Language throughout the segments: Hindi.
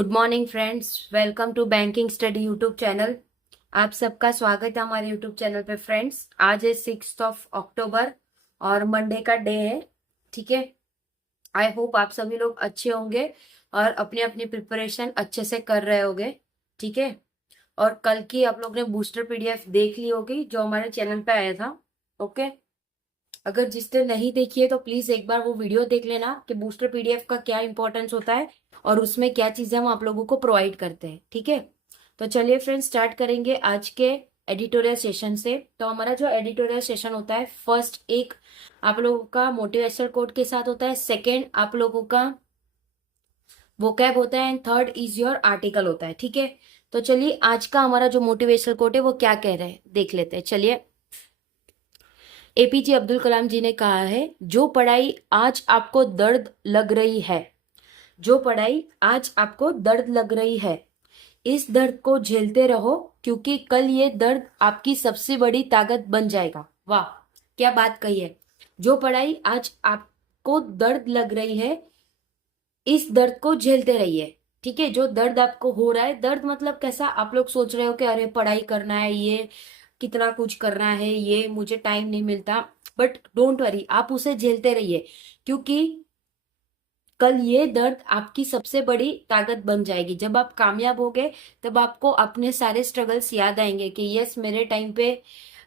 Good morning friends, welcome to banking study YouTube channel. आप सबका स्वागत है हमारे यूट्यूब चैनल पे। फ्रेंड्स, आज है 6 अक्टूबर और मंडे का डे है। ठीक है, आई होप आप सभी लोग अच्छे होंगे और अपनी अपनी प्रिपरेशन अच्छे से कर रहे होंगे। ठीक है, और कल की आप लोग ने बूस्टर पीडीएफ देख ली होगी जो हमारे चैनल पे आया था। ओके, अगर जिसने नहीं देखी है तो प्लीज एक बार वो वीडियो देख लेना कि बूस्टर पीडीएफ का क्या इंपॉर्टेंस होता है और उसमें क्या चीजें हम आप लोगों को प्रोवाइड करते हैं। ठीक है, तो चलिए फ्रेंड्स स्टार्ट करेंगे आज के एडिटोरियल सेशन से। तो हमारा जो एडिटोरियल सेशन होता है, फर्स्ट एक आप लोगों का मोटिवेशनल कोट के साथ होता है, सेकेंड आप लोगों का वोकैब होता है and third is your article होता है। ठीक है, तो चलिए आज का हमारा जो मोटिवेशनल कोट है वो क्या कह रहे हैं देख लेते हैं। चलिए, एपीजे अब्दुल कलाम जी ने कहा है, जो पढ़ाई आज आपको दर्द लग रही है, जो पढ़ाई आज आपको दर्द लग रही है, इस दर्द को झेलते रहो क्योंकि कल ये दर्द आपकी सबसे बड़ी ताकत बन जाएगा। वाह, क्या बात कही है। जो पढ़ाई आज आपको दर्द लग रही है, इस दर्द को झेलते रहिए। ठीक है, जो दर्द आपको हो रहा है, दर्द मतलब कैसा, आप लोग सोच रहे हो कि अरे पढ़ाई करना है, ये कितना कुछ करना है, ये मुझे टाइम नहीं मिलता, बट डोंट वरी, आप उसे झेलते रहिए क्योंकि कल ये दर्द आपकी सबसे बड़ी ताकत बन जाएगी। जब आप कामयाब होगे तब आपको अपने सारे स्ट्रगल्स याद आएंगे कि यस, मेरे टाइम पे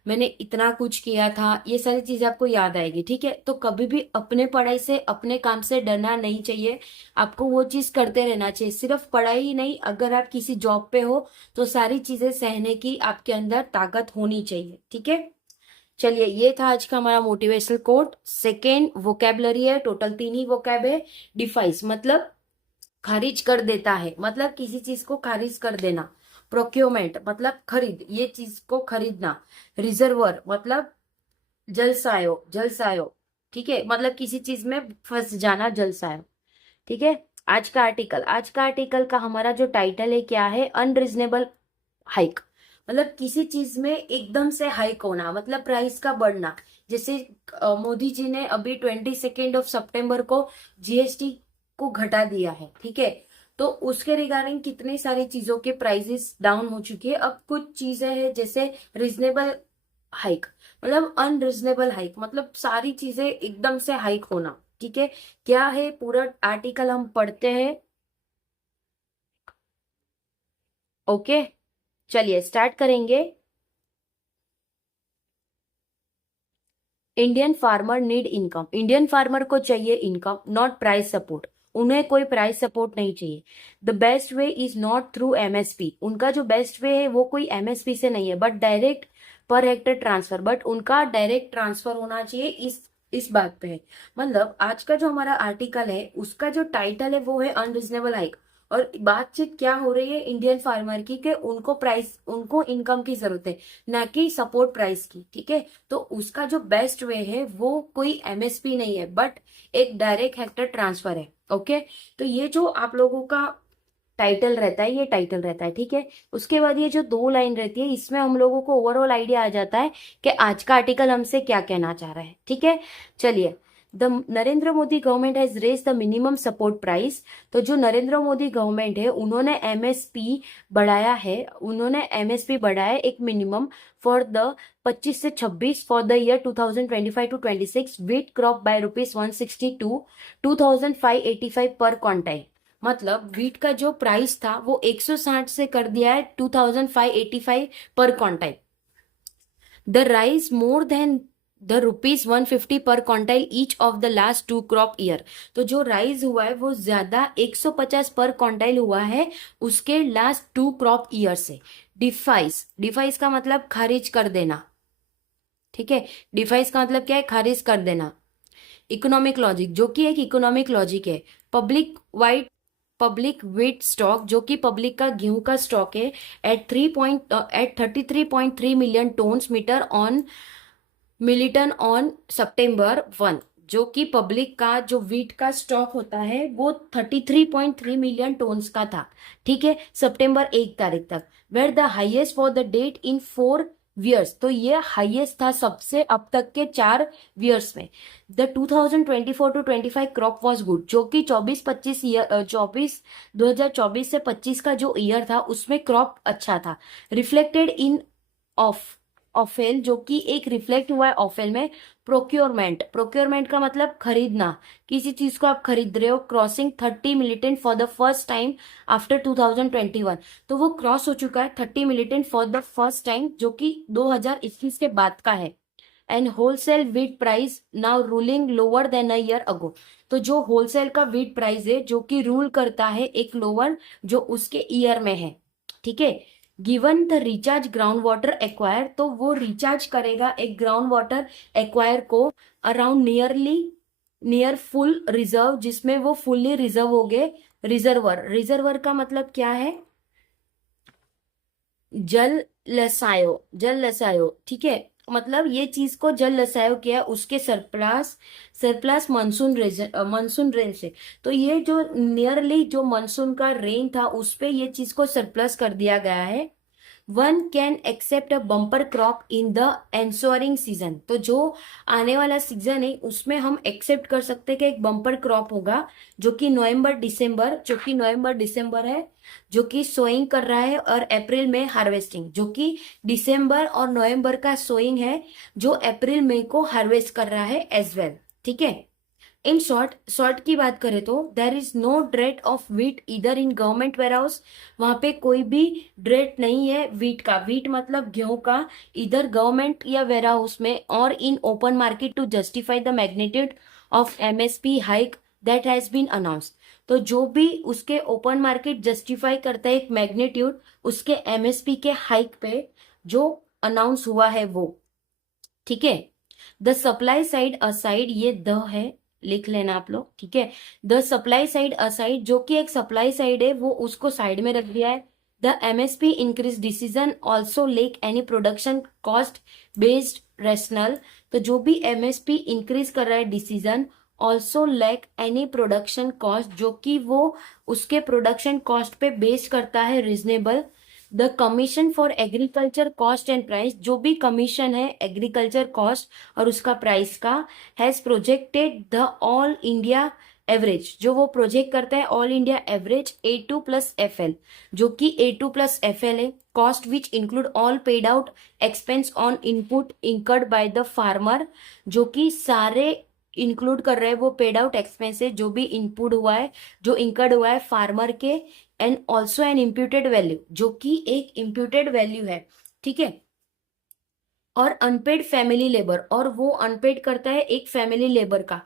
मैंने इतना कुछ किया था, ये सारी चीजें आपको याद आएगी। ठीक है, तो कभी भी अपने पढ़ाई से, अपने काम से डरना नहीं चाहिए। आपको वो चीज करते रहना चाहिए। सिर्फ पढ़ाई ही नहीं, अगर आप किसी जॉब पे हो तो सारी चीजें सहने की आपके अंदर ताकत होनी चाहिए। ठीक है, चलिए, ये था आज का हमारा मोटिवेशनल कोट। सेकेंड वोकेबलरी है, टोटल 3 ही वोकैब है। डिफाइस मतलब खारिज कर देता है, मतलब किसी चीज को खारिज कर देना। प्रोक्योरमेंट मतलब खरीद, ये चीज को खरीदना। रिजर्वर मतलब जलसायो, जलसायो। ठीक है, मतलब किसी चीज में फंस जाना, जलसायो। ठीक है, आज का आर्टिकल, आज का आर्टिकल का हमारा जो टाइटल है क्या है, अनरीजनेबल हाइक। मतलब किसी चीज में एकदम से हाइक होना, मतलब प्राइस का बढ़ना। जैसे मोदी जी ने अभी 22 सितंबर को जीएसटी को घटा दिया है। ठीक है, तो उसके रिगार्डिंग कितनी सारी चीजों के प्राइसेस डाउन हो चुकी है। अब कुछ चीजें हैं जैसे रीजनेबल हाइक, मतलब अनरीजनेबल हाइक, मतलब सारी चीजें एकदम से हाइक होना। ठीक है, क्या है पूरा आर्टिकल हम पढ़ते हैं। ओके, चलिए स्टार्ट करेंगे। Indian farmer need income, Indian farmer को चाहिए इनकम, नॉट प्राइस सपोर्ट। उन्हें कोई प्राइस सपोर्ट नहीं चाहिए। The best way is not through MSP, उनका जो बेस्ट वे है वो कोई एमएसपी से नहीं है, but direct per hectare transfer, but उनका डायरेक्ट ट्रांसफर होना चाहिए। इस बात पे है। मतलब आज का जो हमारा आर्टिकल है उसका जो टाइटल है वो है अनरीजनेबल हाइक, और बातचीत क्या हो रही है इंडियन फार्मर की कि उनको प्राइस, उनको इनकम की जरूरत है, ना कि सपोर्ट प्राइस की। ठीक है, तो उसका जो बेस्ट वे है वो कोई एमएसपी नहीं है, बट एक डायरेक्ट हेक्टर ट्रांसफर है। ओके, तो ये जो आप लोगों का टाइटल रहता है, ये टाइटल रहता है। ठीक है, उसके बाद ये जो 2 लाइन रहती है, इसमें हम लोगों को ओवरऑल आइडिया आ जाता है कि आज का आर्टिकल हमसे क्या कहना चाह रहा है। ठीक है, चलिए, the Narendra Modi government has raise the minimum support price. तो जो नरेंद्र मोदी गवर्नमेंट है उन्होंने एमएसपी बढ़ाया है, उन्होंने एमएसपी बढ़ाया एक मिनिमम फॉर द 25 से 26 for the year 2025 to 26 wheat crop by ₹160 to 2585 per quintal. मतलब वीट का जो प्राइस था वो 160 से कर दिया है 2585 per quintal. The rise more than the ₹150 पर quintal each of the last 2 crop year. तो जो राइज हुआ है वो ज्यादा 150 पर क्विंटल हुआ है उसके लास्ट 2 क्रॉप ईयर से। डिफाइस, डिफाइस का मतलब खारिज कर देना। ठीक है, डिफाइस का मतलब क्या है, खारिज कर देना। इकोनॉमिक लॉजिक, जो कि एक इकोनॉमिक लॉजिक है। पब्लिक वेट स्टॉक, जो कि पब्लिक का गेहूं का स्टॉक है, at 33.3 million tonnes metre on मिलिटन ऑन September 1। जो कि पब्लिक का जो वीट का स्टॉक होता है वो 33.3 मिलियन टोन्स का था। ठीक है, September 1 तारीख तक। Were the highest for the date in 4 years, तो ये हाईएस्ट था सबसे अब तक के 4 वियर्स में। The 2024 to 25 crop was good, जो कि 2024 से 25 का जो ईयर था उसमें क्रॉप अच्छा था। रिफ्लेक्टेड इन ऑफ ऑफेल, जो कि एक रिफ्लेक्ट हुआ है ऑफेल में। प्रोक्योरमेंट, प्रोक्योरमेंट का मतलब खरीदना, किसी चीज को आप खरीद रहे हो। Crossing 30 million for the first time after 2021, तो वो क्रॉस हो चुका है 30 million for the first time, जो कि 2021 के बाद का है। And wholesale wheat price now ruling lower than a year ago, तो जो होलसेल का वीट प्राइस है जो कि रूल करता है एक लोअर जो उसके ईयर में है। ठीक है। Given the recharge ground water acquire, तो वो रिचार्ज करेगा एक ग्राउंड वाटर एक्वायर को अराउंड नियर फुल रिजर्व, जिसमें वो फुल्ली रिजर्व हो गए। रिजर्वर, रिजर्वर का मतलब क्या है? जल लसायो, जल लसायो, ठीक है। मतलब ये चीज को जल लसायो किया उसके सरप्लस, सरप्लस मानसून रेन से। तो ये जो नियरली जो मानसून का रेन था उस पे ये चीज को सरप्लस कर दिया गया है। One can accept a bumper crop in the ensuing season, तो जो आने वाला सीजन है उसमें हम एक्सेप्ट कर सकते हैं कि एक बम्पर क्रॉप होगा जो कि नवंबर दिसंबर है, जो कि सोइंग कर रहा है, और अप्रैल में हार्वेस्टिंग, जो कि दिसंबर और नवंबर का सोइंग है, जो अप्रैल मई को हार्वेस्ट कर रहा है एज वेल। ठीक है। इन शॉर्ट की बात करें तो there is no dearth of wheat either in government ware house, वहां पे कोई भी ड्रेट नहीं है वीट का, वीट मतलब गेहूं का, इधर गवर्नमेंट या वेयर हाउस में, और in open market to justify the magnitude of MSP hike that has been announced, तो जो भी उसके ओपन मार्केट जस्टिफाई करता है एक मैग्नीट्यूड उसके एमएसपी के हाइक पे जो अनाउंस हुआ है वो। ठीक है। द सप्लाई साइड असाइड, ये द है, लिख लेना आप लोग। ठीक है। द सप्लाई साइड असाइड, जो कि एक सप्लाई साइड है वो उसको साइड में रख दिया है। The MSP increase decision also lack any production cost based rational, तो जो भी एमएसपी इंक्रीज कर रहा है decision also lack any production cost, जो कि वो उसके प्रोडक्शन कॉस्ट पे बेस करता है reasonable. The commission for agriculture cost and price, जो भी कमीशन है एग्रीकल्चर कॉस्ट और उसका प्राइस का, has projected the all India average, जो वो प्रोजेक्ट करता है ऑल इंडिया एवरेज A2+FL, जो कि A2+FL है। Cost which include all paid out expense on input incurred by the farmer, जो कि सारे इंक्लूड कर रहे हैं वो पेड आउट एक्सपेंसेस जो भी इनपुट हुआ है, जो इंकर्ड हुआ है फार्मर के। And also an imputed value, जो कि एक इम्प्यूटेड वैल्यू है। ठीक है। और अनपेड फैमिली लेबर, और वो अनपेड करता है एक फैमिली लेबर का।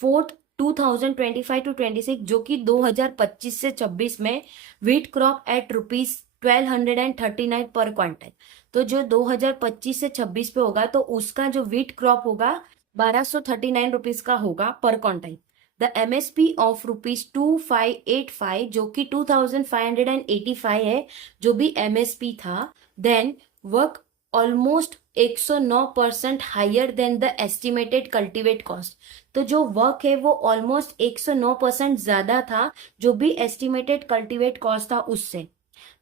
फोर्थ 2025 to 26, जो कि 2025 से 26 में वीट क्रॉप एट ₹1239 पर क्विंटल, तो जो 2025 से 26 पे होगा तो उसका जो वीट क्रॉप होगा 1239 रुपीज का होगा पर क्विंटल। द एमएसपी ऑफ ₹2585, जो कि 2585 है, जो भी एमएसपी था। Then work almost 109% higher than the estimated cultivate cost, तो जो वर्क है वो ऑलमोस्ट 109% ज्यादा था जो भी एस्टिमेटेड कल्टीवेट कॉस्ट था उससे।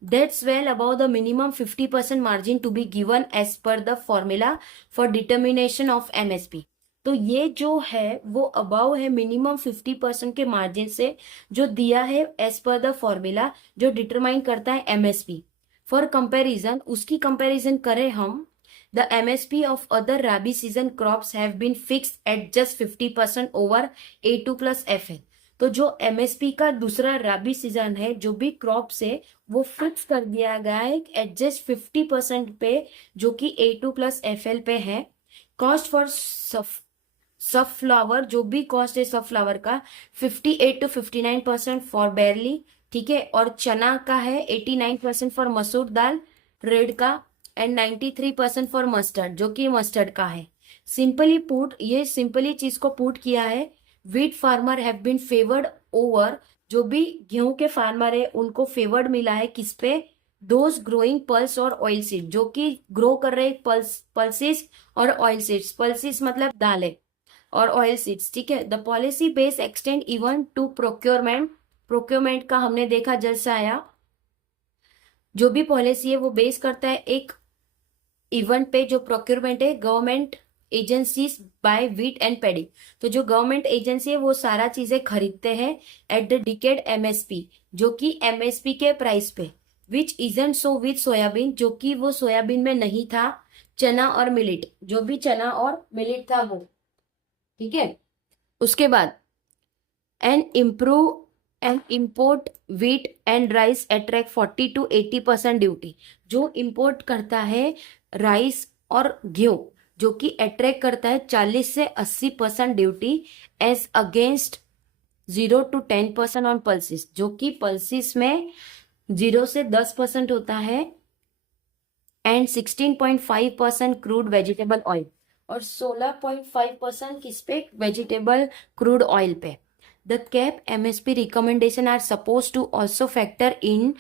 That's well above the minimum 50% margin to be given as per the formula for determination of MSP, तो ये जो है वो अबाउ है मिनिमम 50% के मार्जिन से जो दिया है एज पर द फॉर्मूला जो डिटरमाइन करता है एमएसपी। फॉर कंपैरिजन, उसकी कंपैरिजन करें हम, the MSP of other rabi season crops have been fixed at just 50% over A2+FL, तो जो एमएसपी का दूसरा राबी सीजन है जो भी क्रॉप्स है वो फिक्स कर दिया गया है एट जस्ट 50% पे, जो कि A2+FL पे है। कॉस्ट फॉर सनफ्लावर, जो भी कॉस्ट है सनफ्लावर का 58 to 59% फॉर बेरली। ठीक है। और चना का है 89% फॉर मसूर दाल रेड का, एंड 93% फॉर मस्टर्ड, जो कि मस्टर्ड का है। सिंपली पुट, ये सिंपली चीज को पुट किया है, wheat farmer have been favoured over, जो भी गेहूं के फार्मर है उनको फेवर्ड मिला है किस पे? दोज ग्रोइंग पल्स और ऑयल सीड, जो कि ग्रो कर रहे पल्सिस और ऑयल सीड्स। पल्सिस मतलब दालें और ऑयल सीड्स। ठीक है। The policy base extend even to procurement, procurement का हमने देखा जल से आया, जो भी पॉलिसी है वो बेस करता है एक इवेंट पे जो प्रोक्योरमेंट है government agencies buy wheat and paddy, तो जो गवर्नमेंट एजेंसी है वो सारा चीजें खरीदते हैं एट द डिकेड एमएसपी, जो कि एमएसपी के प्राइस पे, विच इजंट सो विथ सोयाबीन, जो कि वो सोयाबीन में नहीं था, चना और मिलेट, जो भी चना और मिलेट था वो, ठीक है। उसके बाद and improve and import wheat and rice attract 40 to 80% duty, जो इम्पोर्ट करता है राइस और गेहूं, जो कि अट्रैक्ट करता है 40 से 80% duty, as against 0 to 10% on pulses, जो कि पल्सिस में 0 से 10% होता है, एंड 16.5% क्रूड वेजिटेबल ऑयल, और 16.5% किस पे, वेजिटेबल क्रूड ऑयल पे। The cap MSP recommendation are suppose to also factor in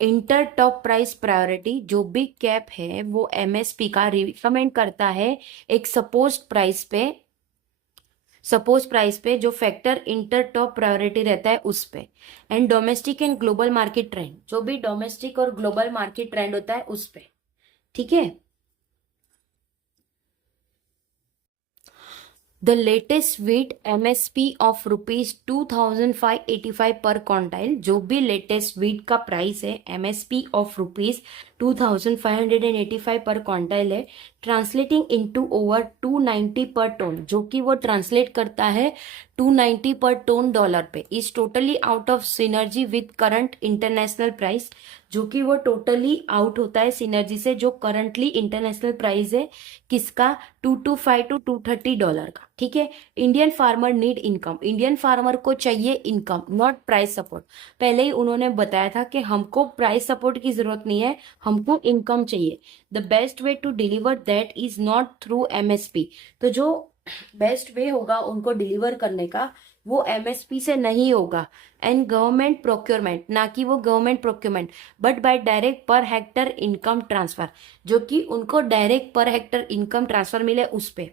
inter top price priority, जो भी कैप है वो एमएसपी का रिकमेंड करता है एक सपोज प्राइस पे जो फैक्टर इंटर टॉप प्रायोरिटी रहता है उस पे, and domestic and global market trend, जो भी डोमेस्टिक और ग्लोबल मार्केट ट्रेंड होता है उस पे, ठीक है। The latest wheat MSP of ₹2,585 पर क्विंटल, जो भी लेटेस्ट व्हीट का प्राइस है एमएसपी ऑफ ₹2,585 पर क्विंटल है, ट्रांसलेटिंग इनटू ओवर 290 पर टन, जो कि वो ट्रांसलेट करता है 290 पर टन डॉलर पे, is totally out of synergy with current international price, जो कि वो टोटली आउट होता है सिनर्जी से, जो करंटली इंटरनेशनल प्राइस है किसका, $225 to $230 का, ठीक है। Indian farmer need income, Indian farmer को चाहिए इनकम, नॉट प्राइस सपोर्ट। पहले ही उन्होंने बताया था कि हमको प्राइस सपोर्ट की जरूरत नहीं है, हमको इनकम चाहिए। The best way to deliver that is not through MSP, तो जो बेस्ट वे होगा उनको डिलीवर करने का वो एमएसपी से नहीं होगा, एंड गवर्नमेंट प्रोक्योरमेंट, ना कि वो government procurement, but by direct per hectare income transfer, जो कि उनको direct per hectare income transfer मिले उस पे।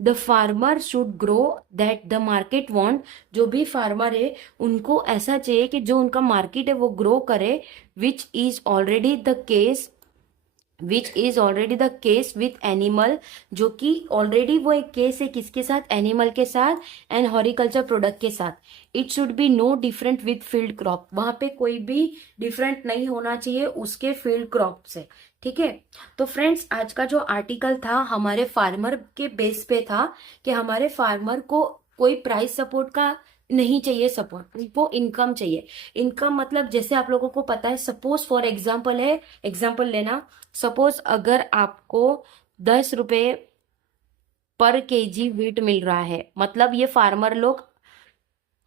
The farmer should grow that the market want, जो भी फार्मर है उनको ऐसा चाहिए कि जो उनका मार्केट है वो ग्रो करे, which is already the case with animal, जो कि ऑलरेडी वो एक केस है किसके साथ, एनिमल के साथ, एंड हॉरिकल्चर प्रोडक्ट के साथ। It should be no different with field crop, वहां पे कोई भी डिफरेंट नहीं होना चाहिए उसके फील्ड क्रॉप से, ठीक है। तो फ्रेंड्स आज का जो आर्टिकल था हमारे फार्मर के बेस पे था कि हमारे फार्मर को कोई प्राइस सपोर्ट का नहीं चाहिए सपोर्ट, उनको इनकम चाहिए। इनकम मतलब जैसे आप लोगों को पता है, सपोज फॉर एग्जाम्पल लेना, सपोज अगर आपको 10 रुपए पर केजी व्हीट मिल रहा है, मतलब ये फार्मर लोग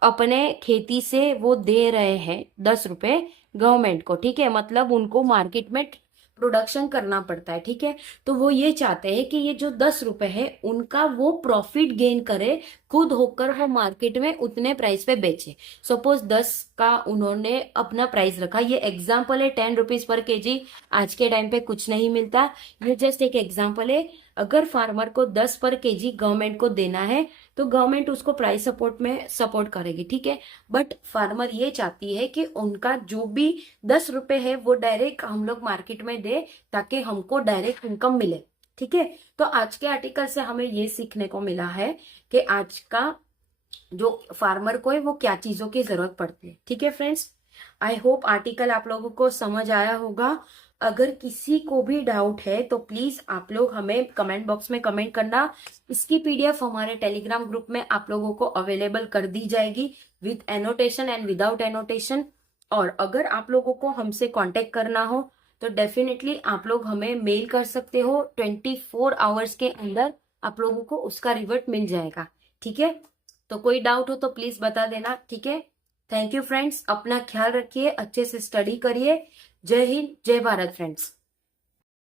अपने खेती से वो दे रहे हैं 10 रुपए गवर्नमेंट को, ठीक है, मतलब उनको मार्केट में प्रोडक्शन करना पड़ता है, ठीक है। तो वो ये चाहते हैं कि ये जो 10 रुपए है उनका वो प्रॉफिट गेन करे, खुद होकर वो मार्केट में उतने प्राइस पे बेचे। सपोज 10 का उन्होंने अपना प्राइस रखा, ये एग्जाम्पल है, 10 रुपीज पर केजी आज के टाइम पे कुछ नहीं मिलता, ये जस्ट एक एग्जाम्पल है। अगर फार्मर को 10 पर केजी गवर्नमेंट को देना है तो गवर्नमेंट उसको प्राइस सपोर्ट में सपोर्ट करेगी, ठीक है। बट फार्मर ये चाहती है कि उनका जो भी 10 रुपए है वो डायरेक्ट हम लोग मार्केट में दे, ताकि हमको डायरेक्ट इनकम मिले, ठीक है। तो आज के आर्टिकल से हमें ये सीखने को मिला है कि आज का जो फार्मर को है वो क्या चीजों की जरूरत पड़ती है, ठीक है फ्रेंड्स। आई होप आर्टिकल आप लोगों को समझ आया होगा। अगर किसी को भी डाउट है तो प्लीज आप लोग हमें कमेंट बॉक्स में कमेंट करना। इसकी पीडीएफ हमारे टेलीग्राम ग्रुप में आप लोगों को अवेलेबल कर दी जाएगी with annotation and without annotation. और अगर आप लोगों को हमसे कांटेक्ट करना हो तो डेफिनेटली आप लोग हमें मेल कर सकते हो, 24 आवर्स के अंदर आप लोगों को उसका रिवर्ट मिल जाएगा, ठीक है। तो कोई डाउट हो तो प्लीज बता देना, ठीक है। थैंक यू फ्रेंड्स, अपना ख्याल रखिए, अच्छे से स्टडी करिए। जय हिंद, जय भारत फ्रेंड्स।